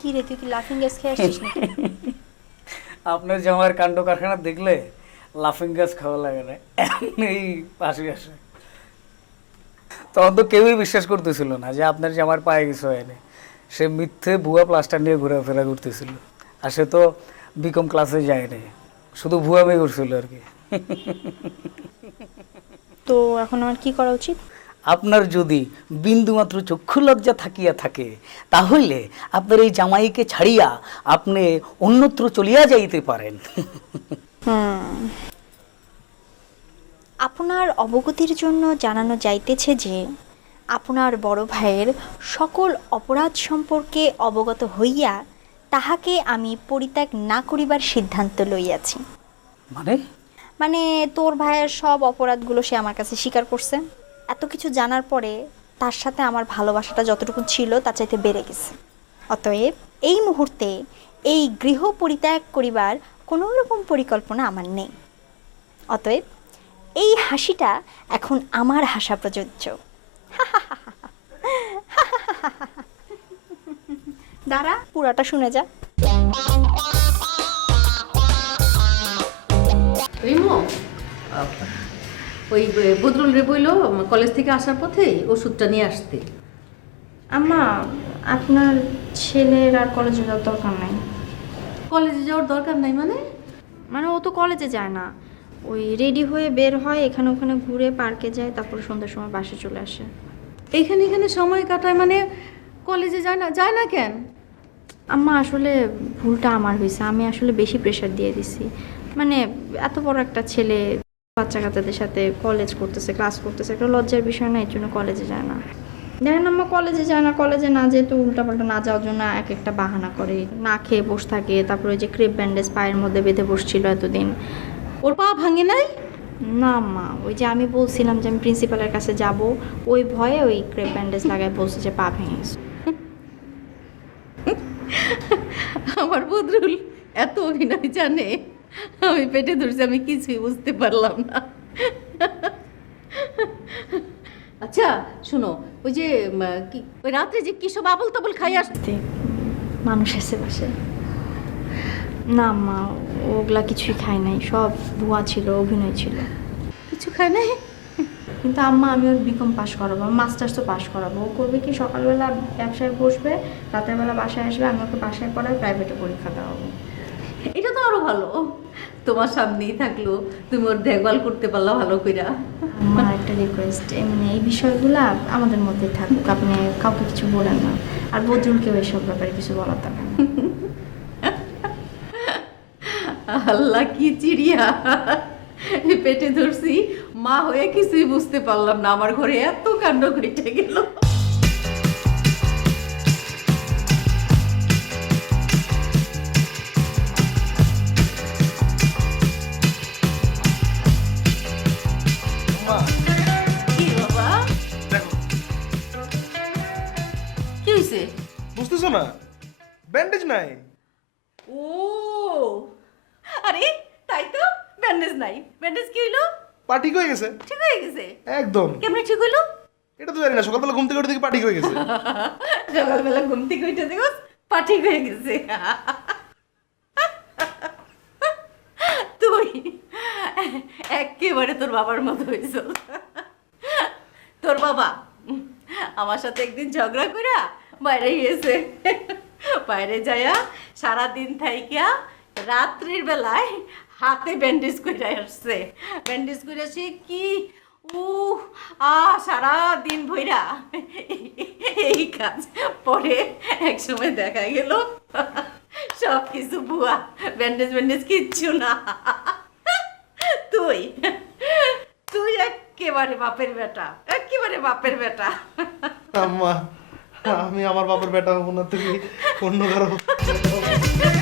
কি রে তুই কি লাফিং গ্যাস খেয়ে আসছিস নাকি? আপনার জামার কাণ্ড কারখানা দেখলে লাফিং গ্যাস খাওয়া লাগে না এই পাশে আসে। তখন তো কেউই বিশ্বাস করতেছিল না যে আপনার জামার পায়ে কিছু হয়নি। সে মিথ্যে ভুয়া প্লাস্টার নিয়ে ঘোরাফেরা করতেছিল। আর সে তো বিকম ক্লাসে যায়নি শুধু ভুয়া মেয়ে করছিল আর কি। তো এখন আমার কি করা উচিত? আপনার যদি বিন্দুমাত্র চক্ষু লজ্জা থাকিয়া থাকে তাহলে আপনার এই জামাইকে ছাড়িয়া আপনি অন্যত্র চলিয়া যাইতে পারেন। আপনার অবগতির জন্য জানানো যাইতেছে যে আপনার বড় ভাইয়ের সকল অপরাধ সম্পর্কে অবগত হইয়া তাহাকে আমি পরিত্যাগ না করিবার সিদ্ধান্ত লইয়াছি। মানে? মানে তোর ভাইয়ের সব অপরাধগুলো সে আমার কাছে স্বীকার করছে। এত কিছু জানার পরে তার সাথে আমার ভালোবাসাটা যতটুকু ছিল, তার চাইতে বেড়ে গেছে। অতএব এই মুহূর্তে এই গৃহ পরিত্যাগ করিবার কোনো রকম পরিকল্পনা আমার নেই। অতএব এই হাসিটা এখন আমার হাসা প্রযোজ্য। দাঁড়া, পুরাটা শুনে যা। রিমো ওই বদরুল রে বইলো কলেজ থেকে আসার পথেই ওষুধটা নিয়ে আসতে। আম্মা আপনার ছেলের আর কলেজে যাওয়ার দরকার নাই। কলেজে যাওয়ার দরকার নাই মানে? মানে ও তো কলেজে যায় না। ওই রেডি হয়ে বের হয় এখানে ওখানে ঘুরে পার্কে যায় তারপর সন্ধ্যার সময় বাসে চলে আসে। এখানে এখানে সময় কাটায় মানে কলেজে যায় না? যায় না কেন? আম্মা আসলে ভুলটা আমার হয়েছে আমি আসলে বেশি প্রেশার দিয়ে দিছি। মানে এত বড় একটা ছেলে বাচ্চা কাচ্চাদের সাথে কলেজ করতেছে ক্লাস করতেছে একটা লজ্জার বিষয় না এর জন্য কলেজে যায় না। দেখেন আম্মা কলেজে যায় না কলেজে না যেহেতু উল্টাপাল্টা না যাওয়ার জন্য এক একটা বাহানা করে। না খেয়ে বসে থাকে তারপরে ওই যে ক্রেপ ব্যান্ডেজ পায়ের মধ্যে বেঁধে বসছিল এতদিন। ওর পা ভাঙে নাই? না মা ওই যে আমি বলছিলাম যে আমি প্রিন্সিপালের কাছে যাব ওই ভয়ে ওই ক্রেপ ব্যান্ডেজ লাগায় বলছে যে পা ভেঙে গেছে। আমার বদরুল এত অভিনয় জানে। আমি পেটে ধরছি আমি কিছুই বুঝতে পারলাম না। আচ্ছা শোনো ওই যে কি ওই রাত্রে যে কি সব আবল তাবল খাই আস তে মানুষ এসে বসে। না মা ওগুলা কিছুই খায় নাই সব ভুয়া ছিল অভিনয় ছিল। কিছু খায় নাই? কিন্তু আম্মা আমি ওর বিকম পাস করাবো মাস্টার্স তো পাস করাবো। ও করবে কি সকালবেলা ব্যবসায় বসবে রাতের বেলা বাসায় আসবে আমি ওকে বাসায় পড়ায় প্রাইভেটে পরীক্ষা দেওয়াবো। এটা তো আরও ভালো। তোমার সামনেই থাকল তুমি ওর দেখভাল করতে পারলা ভালো কইরা। আমার একটা রিকোয়েস্ট মানে এই বিষয়গুলো আমাদের মধ্যে থাকুক আপনি কাউকে কিছু বলেন না। আর বদরুলকেও এসব ব্যাপারে কিছু বলার থাকুন আল্লাহ কি চিড়িয়া। পেটে ধরছি মা হয়ে কিছুই বুঝতে পারলাম না আমার ঘরে এত কাণ্ড ঘটে গেল। হয়েছে বুঝতেছো না? ব্যান্ডেজ নাই। ও আরে তাই তো? ব্যান্ডেজ নাই। ব্যান্ডেজ কি হইল? পা ঠিক হয়ে গেছে। ঠিক হয়ে গেছে? একদম। কেমনে ঠিক হইল? এটা তো জানি না সকালবেলা ঘুম থেকে উঠে দেখি পা ঠিক হয়ে গেছে। সকালবেলা ঘুম থেকে উঠে দেখো পা ঠিক হয়ে গেছে। তুই একেবারে তোর বাবার মতো হয়েছ। তোর বাবা আমার সাথে একদিন ঝগড়া কইরা বাইরে গেছে বাইরে যায়া সারাদিন থাইকিয়া রাত্রির বেলায় হাতে ব্যান্ডেজ করে আসছে। ব্যান্ডেজ করে সে কি? উ আ সারা দিন ভইরা এই কাজ পরে এক সময় দেখা গেল। সব কিছু বুয়া ব্যান্ডেজ ব্যান্ডেজ কিচ্ছু না। তুই তুই একেবারে বাপের বেটা, একেবারে বাপের বেটা। আম্মা। আমি আমার বাবার বেটা হব না তুমি অন্য কারও